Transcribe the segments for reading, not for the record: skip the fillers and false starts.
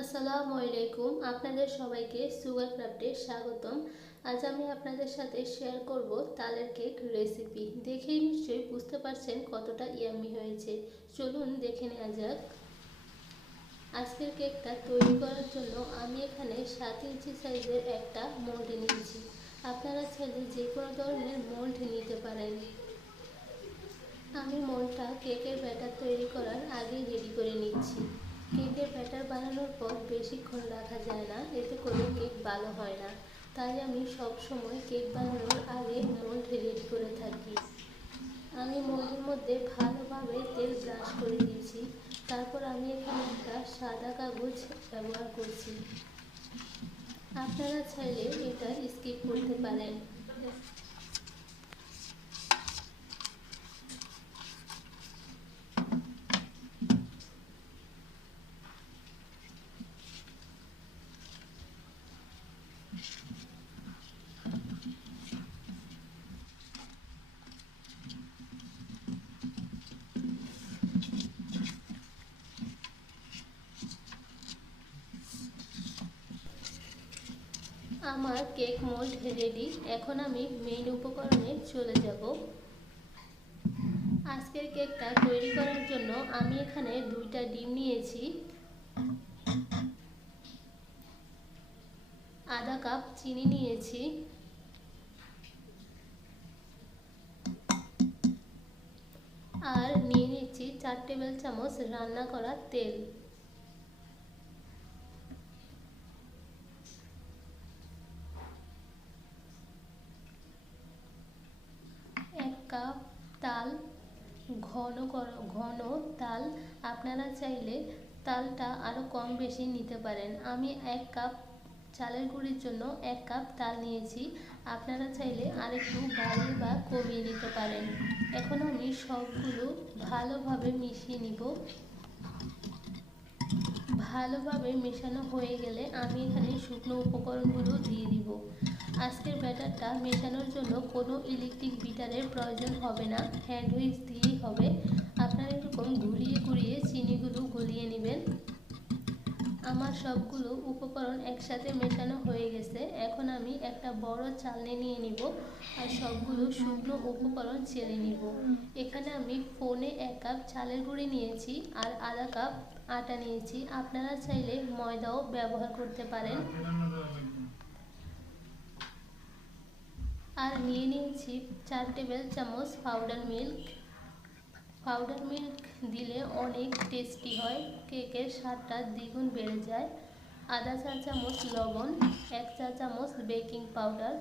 আসসালামু আলাইকুম, আপনাদের সবাইকে সুগার ক্রাফটে স্বাগতম। আজ আমি আপনাদের সাথে শেয়ার করব তালের কেক রেসিপি। দেখেই নিশ্চয়ই বুঝতে পারছেন কতটা ইয়াম্মি হয়েছে। চলুন দেখে নেওয়া যাক। আজকের কেকটা তৈরি করার জন্য আমি এখানে 7 ইঞ্চি সাইজের একটা মোল্ড নিয়েছি। আপনারা চাইলে যে কোনো ধরনের মোল্ড নিতে পারেন। আমি মোল্ডটা কেকের ব্যাটার তৈরি করার আগেই রেডি করে নিচ্ছি। কেকের ব্যাটার বানানোর পর বেশিক্ষণ রাখা যায় না, এতে করে কেক ভালো হয় না। তাই আমি সব সময় কেক বানানোর আগে মোল্ড রেডি করে থাকি। আমি মোল্ডের মধ্যে ভালোভাবে তেল ব্রাশ করে দিয়েছি। তারপর আমি এখানে একটা সাদা কাগজ ব্যবহার করছি। আপনারা চাইলে এটা স্কিপ করতে পারেন। আমার কেক মোল্ড রেডি। এখন আমি মেইন উপকরণে চলে যাব। আজকের কেকটা তৈরি করার জন্য আমি এখানে 2টা ডিম নিয়েছি, আধা কাপ চিনি নিয়েছি, আর নিয়ে নিচ্ছি 4 টেবিল চামচ রান্না করা তেল। এক কাপ তাল, ঘন তাল। আপনারা চাইলে তালটা আরও কম বেশি নিতে পারেন। আমি 1 কাপ চালের গুঁড়ির জন্য 1 কাপ তাল নিয়েছি। আপনারা চাইলে আরেকটু বাড়িয়ে বা কমিয়ে নিতে পারেন। এখন আমি সবগুলো ভালোভাবে মিশিয়ে নিব। ভালোভাবে মেশানো হয়ে গেলে আমি এখানে শুকনো উপকরণগুলো দিয়ে দিব। আজকের ব্যাটারটা মেশানোর জন্য কোনো ইলেকট্রিক বিটারের প্রয়োজন হবে না, হ্যান্ড হুইস্ক দিয়েই হবে। আপনারা এরকম ঘুরিয়ে ঘুরিয়ে চিনিগুলো গলিয়ে নেবেন। আমার সবগুলো উপকরণ একসাথে মেশানো হয়ে গেছে। এখন আমি একটা বড় চালনি নিয়ে নিব আর সবগুলো শুকনো উপকরণ চেলে নিব। এখানে আমি ফোনে 1 কাপ চালের গুঁড়ি নিয়েছি আর আধা কাপ আটা নিয়েছি। আপনারা চাইলে ময়দাও ব্যবহার করতে পারেন। আর নিয়ে নিয়েছি 4 টেবিল চামচ পাউডার মিল্ক। পাউডার মিল্ক দিলে অনেক টেস্টি হয়, কেকের স্বাদটা দ্বিগুণ বেড়ে যায়। আধা চা চামচ লবণ, 1 চা চামচ বেকিং পাউডার।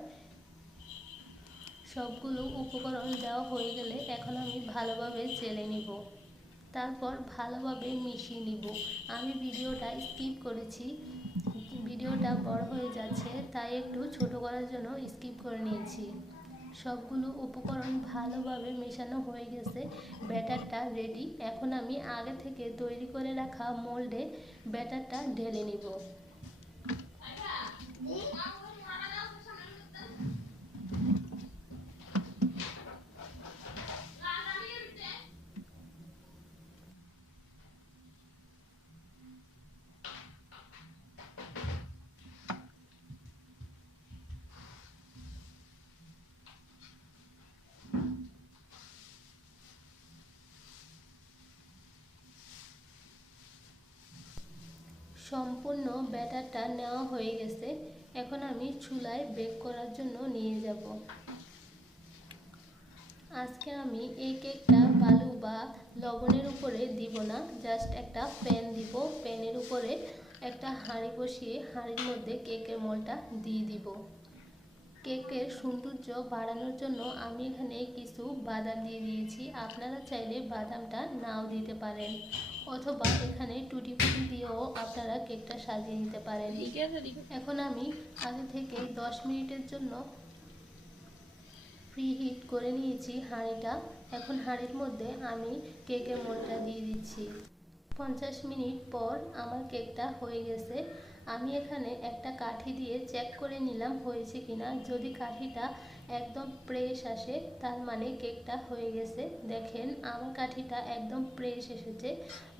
সবগুলো উপকরণ দেওয়া হয়ে গেলে এখন আমি ভালোভাবে চেলে নিব। তারপর ভালোভাবে মিশিয়ে নিব। আমি ভিডিওটা স্কিপ করেছি, ভিডিওটা বড় হয়ে যাচ্ছে, তাই একটু ছোট করার জন্য স্কিপ করে নিয়েছি। সবগুলো উপকরণ ভালোভাবে মেশানো হয়ে গেছে, ব্যাটারটা রেডি। এখন আমি আগে থেকে তৈরি করে রাখা মোল্ডে ব্যাটারটা ঢেলে নিব। সম্পূর্ণ ব্যাটারটা নেওয়া হয়ে গেছে। এখন আমি চুলায় বেক করার জন্য নিয়ে যাব। আজকে আমি এই কেকটা বালু বা লবণের উপরে দিব না, জাস্ট একটা প্যান দিব। প্যানের উপরে একটা হাঁড়ি বসিয়ে হাঁড়ির মধ্যে কেকের মোল্ডটা দিয়ে দিব। কেকের সৌন্দর্য বাড়ানোর জন্য আমি এখানে কিছু বাদাম দিয়ে দিয়েছি। আপনারা চাইলে বাদামটা নাও দিতে পারেন, অথবা এখানে টুটি ফুটি দিয়েও আপনারা কেকটা সাজিয়ে নিতে পারেন। এখন আমি আগে থেকে 10 মিনিটের জন্য প্রিহিট করে নিয়েছি হাঁড়িটা। এখন হাঁড়ির মধ্যে আমি কেকের মোল্ডটা দিয়ে দিচ্ছি। 50 মিনিট পর আমার কেকটা হয়ে গেছে। আমি এখানে একটা কাঠি দিয়ে চেক করে নিলাম হয়েছে কিনা। যদি কাঠিটা একদম ফ্রেশ আসে, তার মানে কেকটা হয়ে গেছে। দেখেন আমার কাঠিটা একদম ফ্রেশ এসেছে,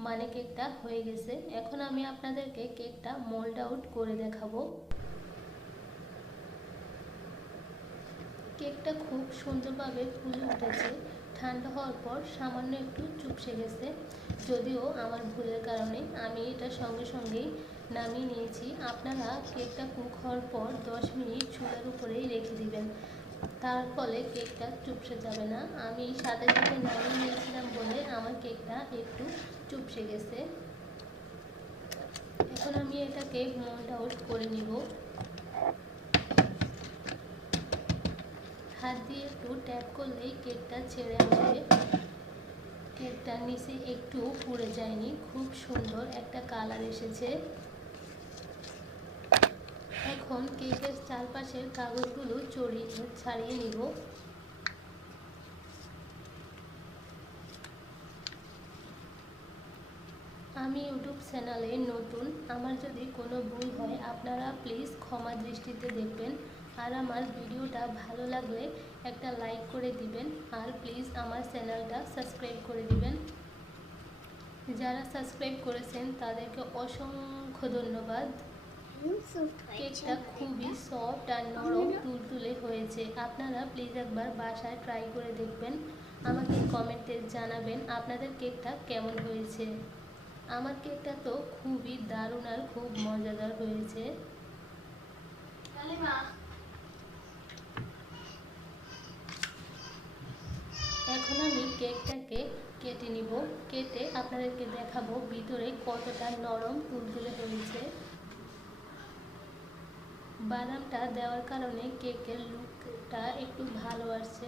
মানে কেকটা হয়ে গেছে। এখন আমি আপনাদেরকে কেকটা মোল্ড আউট করে দেখাবো। কেকটা খুব সুন্দরভাবে ফুলে উঠেছে। ঠান্ডা হওয়ার পর সামান্য একটু চুপসে গেছে, যদিও আমার ভুলের কারণে আমি এটা সঙ্গে সঙ্গেই নামিয়ে নিয়েছি। আপনারা কেকটা কুক হওয়ার পর 10 মিনিট চুলার উপরেই রেখে দিবেন, তার ফলে কেকটা চুপসে যাবে না। আমি সাথে সাথে নামিয়ে নিয়েছিলাম বলে আমার কেকটা একটু চুপসে গেছে। এখন আমি এটাকে মোল্ড আউট করে নিব। হাত দিয়ে একটু ট্যাপ করলেই কেকটা ছেড়ে আসবে। কেকটা নিচে একটু পুড়ে যায়নি, খুব সুন্দর একটা কালার এসেছে। এখন কেকের চারপাশের কাগজগুলো ছাড়িয়ে নিব। আমি ইউটিউব চ্যানেলে নতুন, আমার যদি কোনো ভুল হয় আপনারা প্লিজ ক্ষমা দৃষ্টিতে দেখবেন। আর আমার ভিডিওটা ভালো লাগলে একটা লাইক করে দিবেন, আর প্লিজ আমার চ্যানেলটা সাবস্ক্রাইব করে দিবেন। যারা সাবস্ক্রাইব করেছেন তাদেরকে অসংখ্য ধন্যবাদ। কেকটা খুবই সফট আর নরম তুলতুলে হয়েছে। আপনারা প্লিজ একবার বাসায় ট্রাই করে দেখবেন, আমাকে কমেন্টে জানাবেন আপনাদের কেকটা কেমন হয়েছে। আমার কেকটা তো খুবই দারুণ আর খুব মজাদার হয়েছে। এখন আমি কেকটাকে কেটে নিব। কেটে আপনাদেরকে দেখাবো ভিতরে কতটা নরম তুলতুলে হয়েছে। বাদামটা দেওয়ার কারণে কেকের লুকটা একটু ভালো আসছে।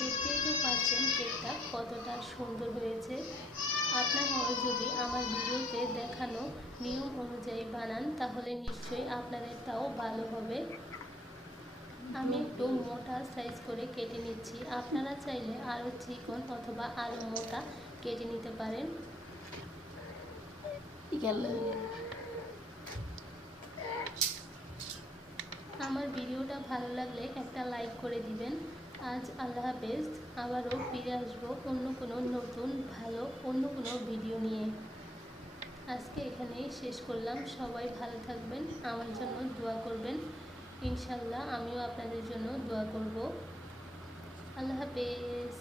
দেখতেই তো পাচ্ছেন কেকটা কতটা সুন্দর হয়েছে। আপনারাও যদি আমার ভিডিওতে দেখানো নিয়ম অনুযায়ী বানান তাহলে নিশ্চয়ই আপনাদেরটাও ভালো হবে। আমি একটু মোটা সাইজ করে কেটে নিচ্ছি, আপনারা চাইলে আরও চিকন অথবা আরও মোটা কেটে নিতে পারেন। আমার ভিডিওটা ভালো লাগলে একটা লাইক করে দিবেন। আজ আল্লাহ হাফেজ, আবারও ফিরে আসবো অন্য কোনো নতুন অন্য কোনো ভিডিও নিয়ে। আজকে এখানেই শেষ করলাম। সবাই ভালো থাকবেন, আমার জন্য দোয়া করবেন। ইনশাল্লাহ আমিও আপনাদের জন্য দোয়া করব। আল্লাহ হাফেজ।